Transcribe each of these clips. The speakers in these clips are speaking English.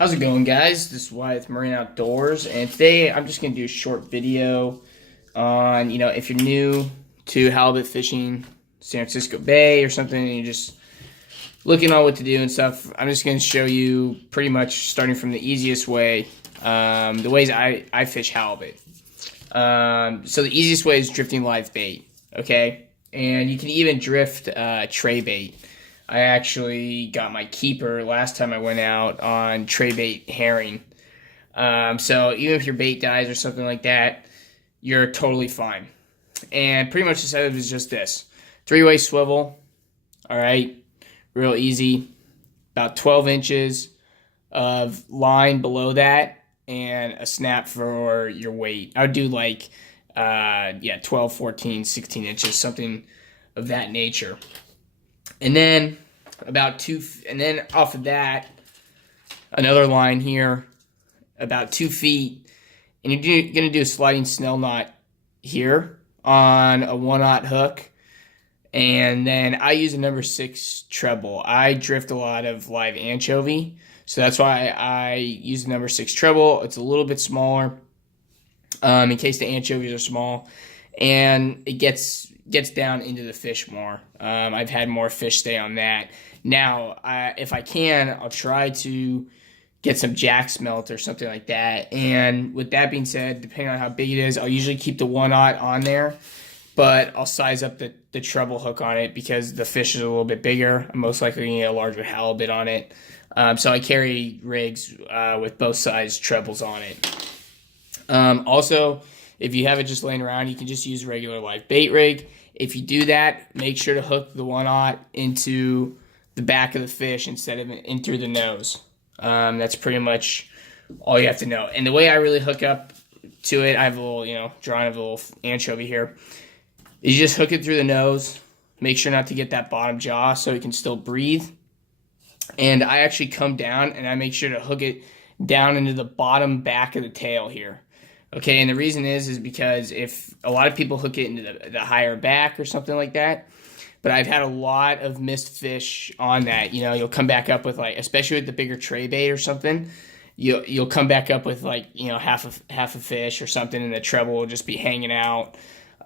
How's it going, guys? This is Wyatt with Marine Outdoors, and today I'm just going to do a short video on, if you're new to halibut fishing, San Francisco Bay or something, and you're just looking on what to do and stuff. I'm just going to show you pretty much starting from the easiest way, the ways I fish halibut. So the easiest way is drifting live bait, okay? And you can even drift tray bait. I actually got my keeper last time I went out on tray bait herring. So even if your bait dies or something like that, you're totally fine. And pretty much the setup is just this. 3-way swivel, all right, real easy. About 12 inches of line below that and a snap for your weight. I would do like, 12, 14, 16 inches, something of that nature. And then and then off of that, another line here, about 2 feet, and you're going to do a sliding snell knot here on a 1/0 hook, and then I use a number 6 treble. I drift a lot of live anchovy, so that's why I use the number 6 treble. It's a little bit smaller, in case the anchovies are small, and it gets down into the fish more. I've had more fish stay on that. Now, if I can, I'll try to get some jack smelt or something like that. And with that being said, depending on how big it is, I'll usually keep the 1/0 on there, but I'll size up the treble hook on it because the fish is a little bit bigger. I'm most likely going to get a larger halibut on it. So I carry rigs with both size trebles on it. Also, if you have it just laying around, you can just use a regular live bait rig. If you do that, make sure to hook the 1/0 into the back of the fish instead of in through the nose. That's pretty much all you have to know. And the way I really hook up to it, I have a little, drawing of a little anchovy here. You just hook it through the nose. Make sure not to get that bottom jaw so it can still breathe. And I actually come down and I make sure to hook it down into the bottom back of the tail here. Okay, and the reason is because if a lot of people hook it into the higher back or something like that, but I've had a lot of missed fish on that. You'll come back up with especially with the bigger tray bait or something, you'll come back up with half a fish or something, and the treble will just be hanging out,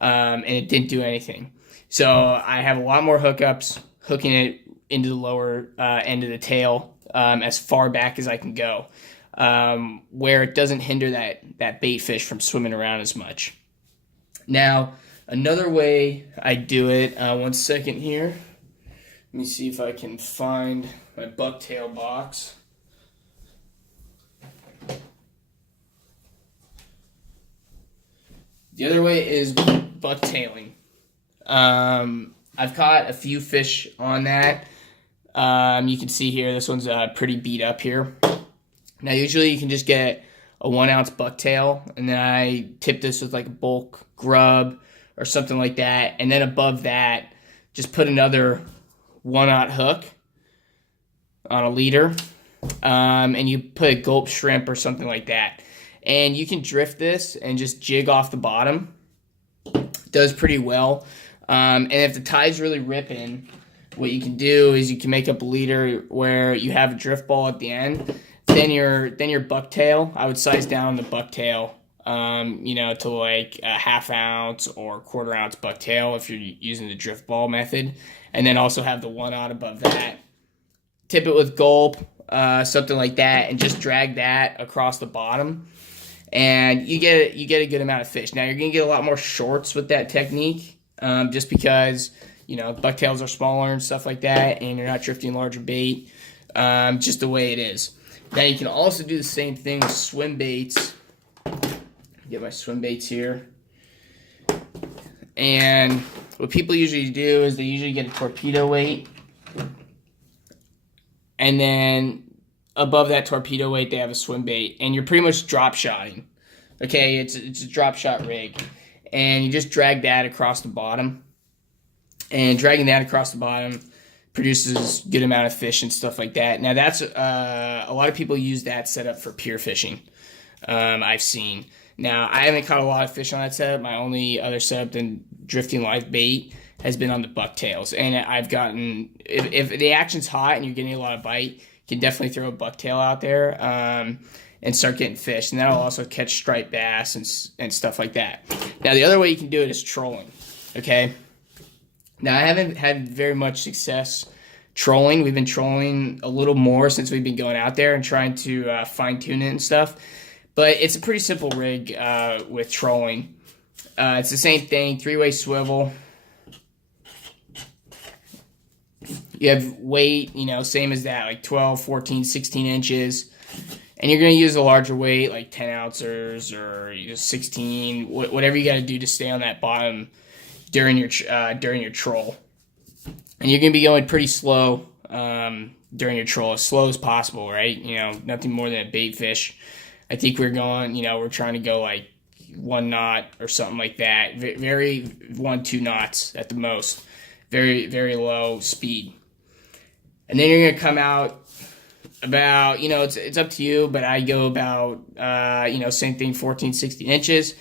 and it didn't do anything. So I have a lot more hookups, hooking it into the lower end of the tail as far back as I can go. Where it doesn't hinder that bait fish from swimming around as much. Now, another way I do it, one second here. Let me see if I can find my bucktail box. The other way is bucktailing. I've caught a few fish on that. You can see here, this one's pretty beat up here. Now, usually you can just get a 1-ounce bucktail, and then I tip this with a bulk grub or something like that. And then above that, just put another 1/0 hook on a leader, and you put a gulp shrimp or something like that. And you can drift this and just jig off the bottom. It does pretty well. And if the tide's really ripping, what you can do is you can make up a leader where you have a drift ball at the end. Then your bucktail, I would size down the bucktail, to like a 1/2 ounce or 1/4 ounce bucktail if you're using the drift ball method. And then also have the 1/0 above that. Tip it with gulp, something like that, and just drag that across the bottom. And you get a good amount of fish. Now, you're going to get a lot more shorts with that technique, just because, bucktails are smaller and stuff like that, and you're not drifting larger bait, just the way it is. Now, you can also do the same thing with swim baits. Get my swim baits here. And what people usually do is they usually get a torpedo weight. And then above that torpedo weight, they have a swim bait. And you're pretty much drop shotting. Okay, it's a drop shot rig. And you just drag that across the bottom. And dragging that across the bottom produces a good amount of fish and stuff like that. Now, that's a lot of people use that setup for pier fishing, I've seen. Now, I haven't caught a lot of fish on that setup. My only other setup than drifting live bait has been on the bucktails. And I've gotten, if the action's hot and you're getting a lot of bite, can definitely throw a bucktail out there and start getting fish. And that'll also catch striped bass and stuff like that. Now, the other way you can do it is trolling, okay? Now, I haven't had very much success trolling. We've been trolling a little more since we've been going out there and trying to fine-tune it and stuff. But it's a pretty simple rig with trolling. It's the same thing, 3-way swivel. You have weight, you know, same as that, like 12, 14, 16 inches. And you're going to use a larger weight, like 10 ounces or 16, whatever you got to do to stay on that bottom during your troll. And you're going to be going pretty slow during your troll, as slow as possible, right? You know, nothing more than a bait fish. I think we're going, you know, we're trying to go like 1 knot or something like that. Very 1-2 knots at the most. Very, very low speed. And then you're going to come out about, you know, it's up to you, but I go about, you know, same thing, 14, 16 inches.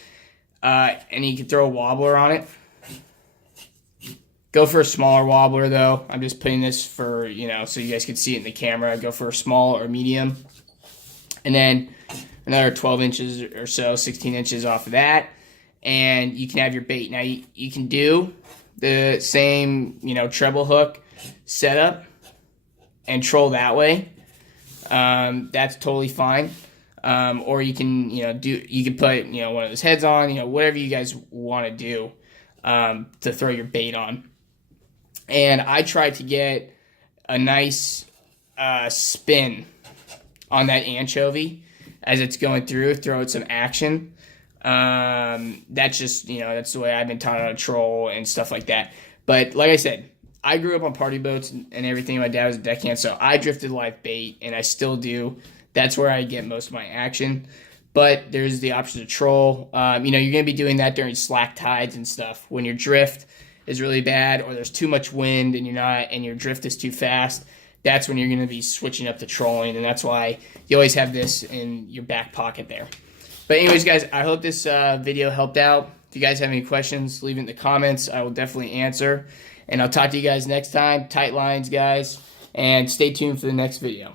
And you can throw a wobbler on it. Go for a smaller wobbler, though. I'm just putting this for, you know, so you guys can see it in the camera. Go for a small or medium. And then another 12 inches or so, 16 inches off of that. And you can have your bait. Now, you can do the same, you know, treble hook setup and troll that way. That's totally fine. Or you can, you know, you can put, you know, one of those heads on, you know, whatever you guys want to do to throw your bait on. And I tried to get a nice spin on that anchovy as it's going through, throw it some action. That's just, you know, that's the way I've been taught how to troll and stuff like that. But like I said, I grew up on party boats and everything. My dad was a deckhand, so I drifted live bait, and I still do. That's where I get most of my action. But there's the option to troll. You know, you're going to be doing that during slack tides and stuff. When your drift is really bad, or there's too much wind and your drift is too fast, that's when you're going to be switching up to trolling, and that's why you always have this in your back pocket there. But anyways, guys, I hope this video helped out. If you guys have any questions, leave it in the comments. I will definitely answer. And I'll talk to you guys next time. Tight lines, guys. And stay tuned for the next video.